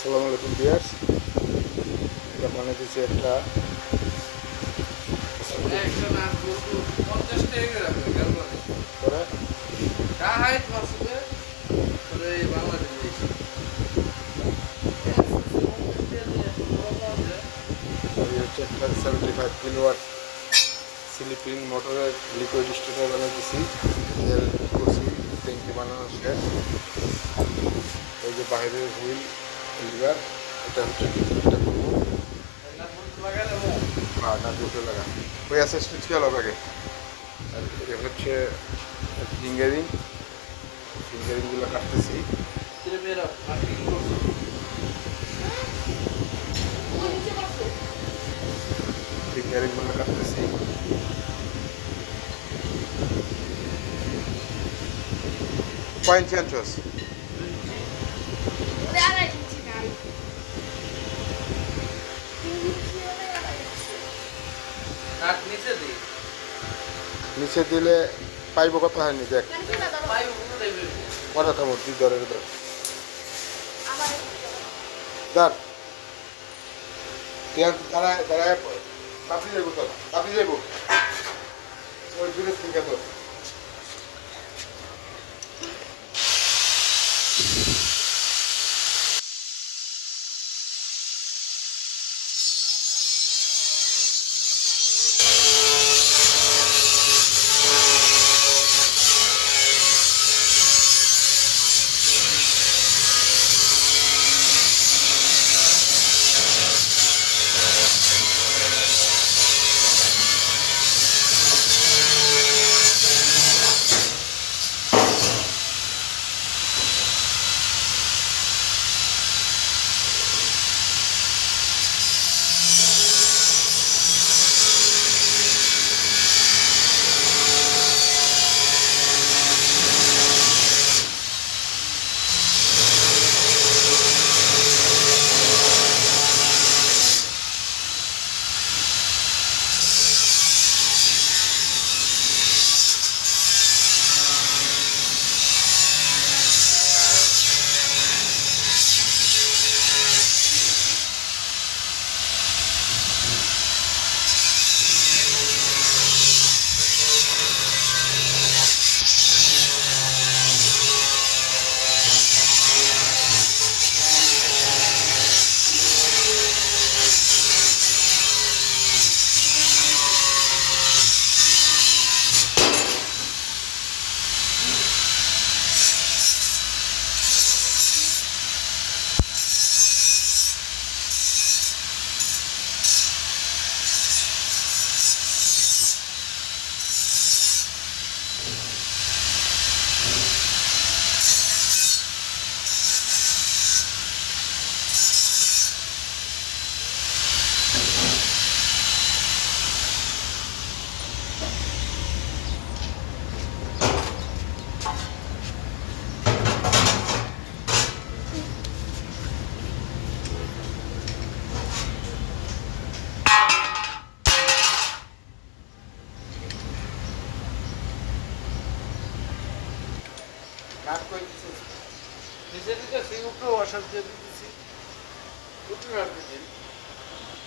আসসালামু আলাইকুম ভিউয়ার্স, এটা বানাইতেছি একটা করে এই হচ্ছে একটা 75 কিলোওয়াট স্লিপিং মোটরের লিকুইড স্টার্টার বানাইতেছি। তেল করছি, ট্যাঙ্কি বানানো শেষ। এই যে বাইরের হুইল লিভার, এটা হচ্ছে ডিফেক্টটা করবো। হ্যাঁ, না দুটো লাগা ওই অ্যাসেসমেন্ট খেয়াল হবে আগে। আর এটা হচ্ছে ফিঙ্গারিংগুলো কাটতেছি। ফিঙ্গারিংগুলো কাটতেছি। কয়েন চেঞ্জস নিচে দিলে পাইব কত হয়নি দেখ কথা থামো তুই ধরে ধর ধর দাঁড়ায় দাঁড়ায় কাপড়ি যাইব, তোর কাপড়ি যাইব ওই দূরে থেকে তোর নিচে দিতেছি, উপরে ওয়াশার দিয়ে দিতেছি, উপরে রাখতেছি,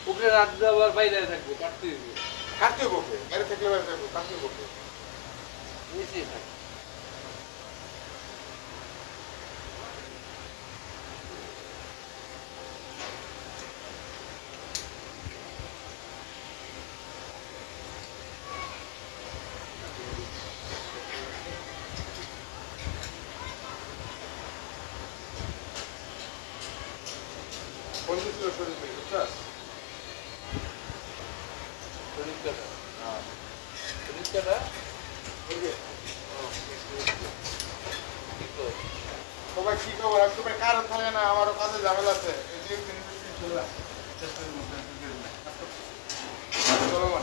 উপরে রাখতে আবার বাইরে থাকবো, কাটতে হবে, কাটতে বকে বাইরে থাকলে বাইরে থাকবো, কাটতে বকে নিচেই থাকবে। পঞ্চাশ কিলো শরীর থেকে বুঝছাস? শরীর কাটা, শরীর কাটা, এই যে ঠিক তো? সবাই কি খবর? আমি তোমার কারণ থাকে না, আমারও কাজে ঝামেলা আছে। এই যে চলো মা।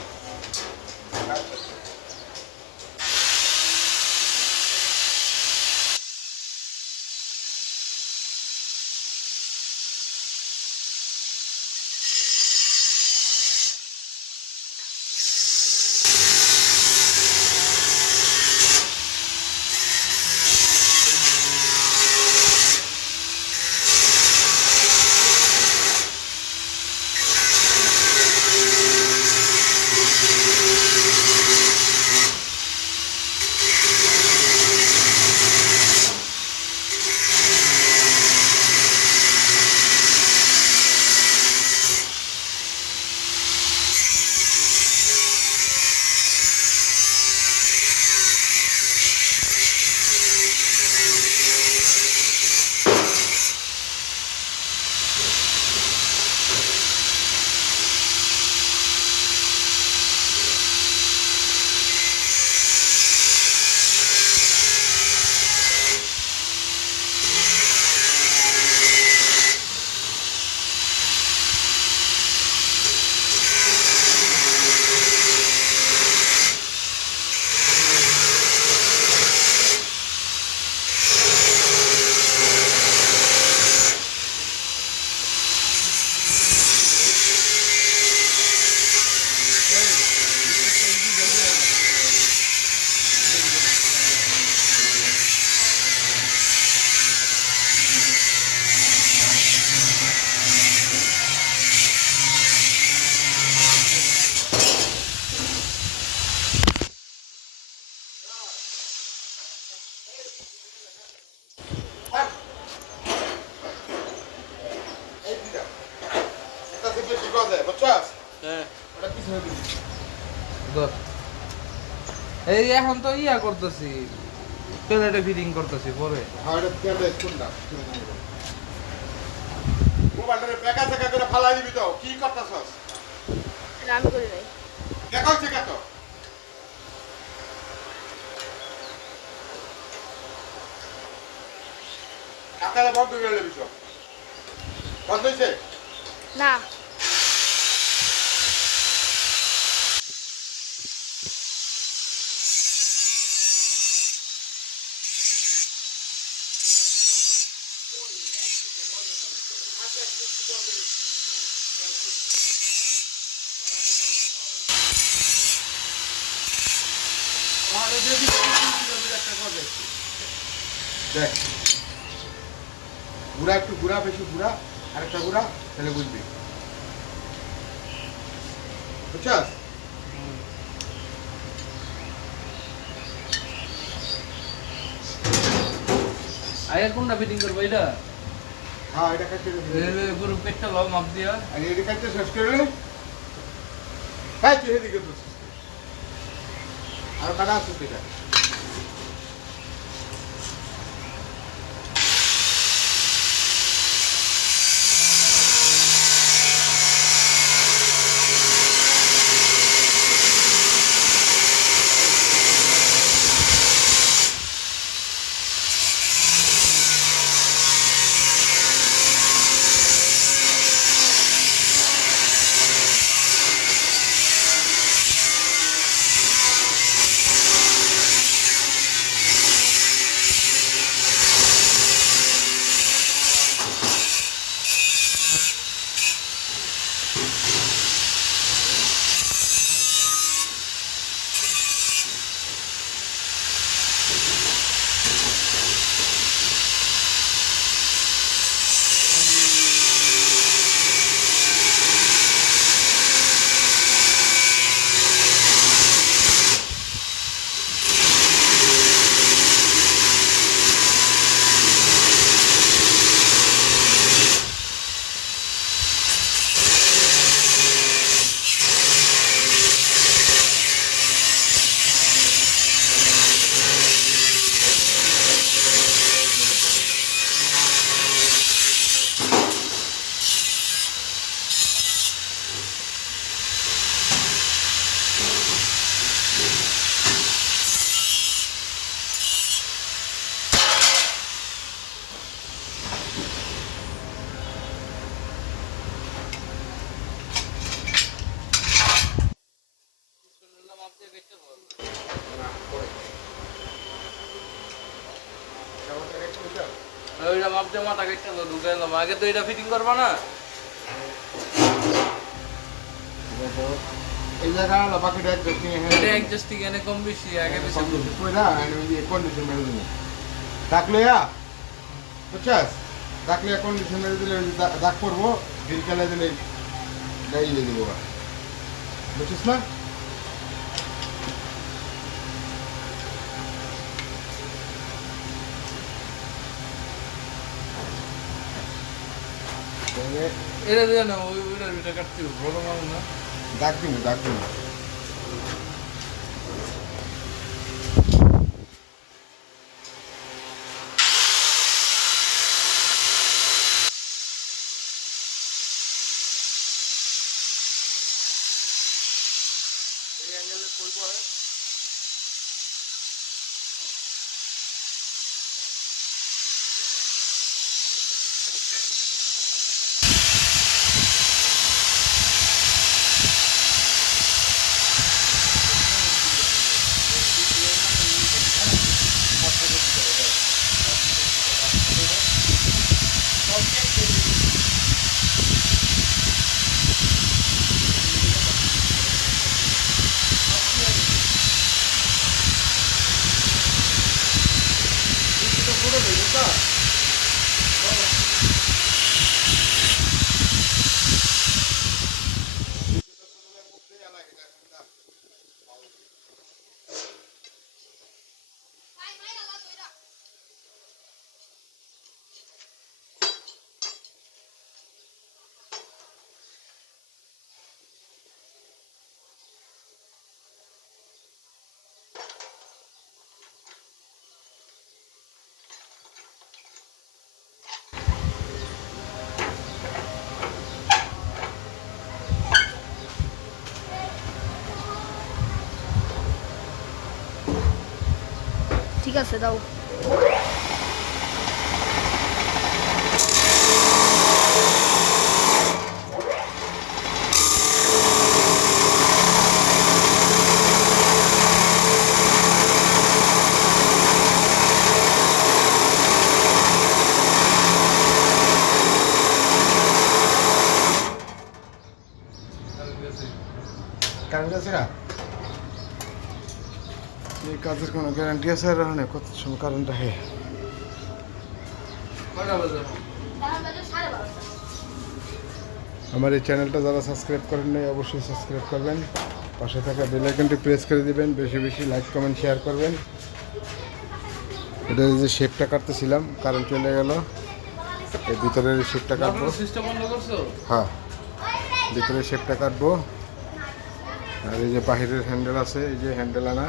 ধর এই এখন তো ইয়া করতেছি প্লেটে ফিটিং করতেছি পরে হাওড়া তেলে কোন না মোবাইলের প্যাকা টাকা করে ফালাই দিবি তো কি করতাছস না আমি করি নাই দেখাও চেকা তো আকালে বন্ধ করে দিবি সব বন্ধ হইছে না দেখ গুড়া একটু গুড়া বেশি গুড়া আর একটা গুড়া তাহলে বুঝবি বুঝছস আগে কোনটা ফিটিং করবো এটা হ্যাঁ এটা কাটতে গরু পেটটা লও মাপ দিয়া আর এটা কাটতে শেষ করে নে হ্যাঁ তুই এদিকে তো আর কাটা আছে সেটা ওইটা মাপ দিয়ে মাথা কেটে ঢুকাই এলাম আগে তো এটা ফিটিং করবা না এই জায়গা হলো বাকিটা অ্যাডজাস্টিং এটা অ্যাডজাস্টিং এনে কম বেশি আগে বেশি কইরা আমি এই কন্ডিশন মেরে দিই রাখলে বুঝছস রাখলে কন্ডিশন মেরে দিলে দাগ করবো ডিল খেলা দিলে গাইয়ে দিব বুঝছিস না এটা দিয়ে না ওইটার ভিতরে কাটতে বড় মাল না দাগ দিব দাগ দিব এই অ্যাঙ্গেলে করবো হয় ঠিক আছে দাও। কারেন্ট আছে না এই কাজের কোনো গ্যারান্টি আছে আর না কত সময় কারেন্ট আহে কয়টা বাজে? আমার এই চ্যানেলটা যারা সাবস্ক্রাইব করেন নাই অবশ্যই সাবস্ক্রাইব করবেন, পাশে থাকা বেল আইকনটি প্রেস করে দিবেন, বেশি বেশি লাইক কমেন্ট শেয়ার করবেন। এটা যে শেপটা কাটতেছিলাম কারেন্ট চলে গেল, এই ভিতরের শেপটা কাটবো। মোটরের সিস্টেম বন্ধ করছো? হ্যাঁ, ভিতরের শেপটা কাটবো। আর এই যে বাহিরের হ্যান্ডেল আছে, এই যে হ্যান্ডেল আনা,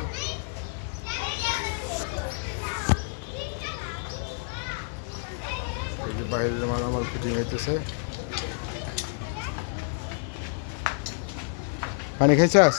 এই যে বাহিরের মালামাল ফিটিং হইতেছে। পানি খাইছাস?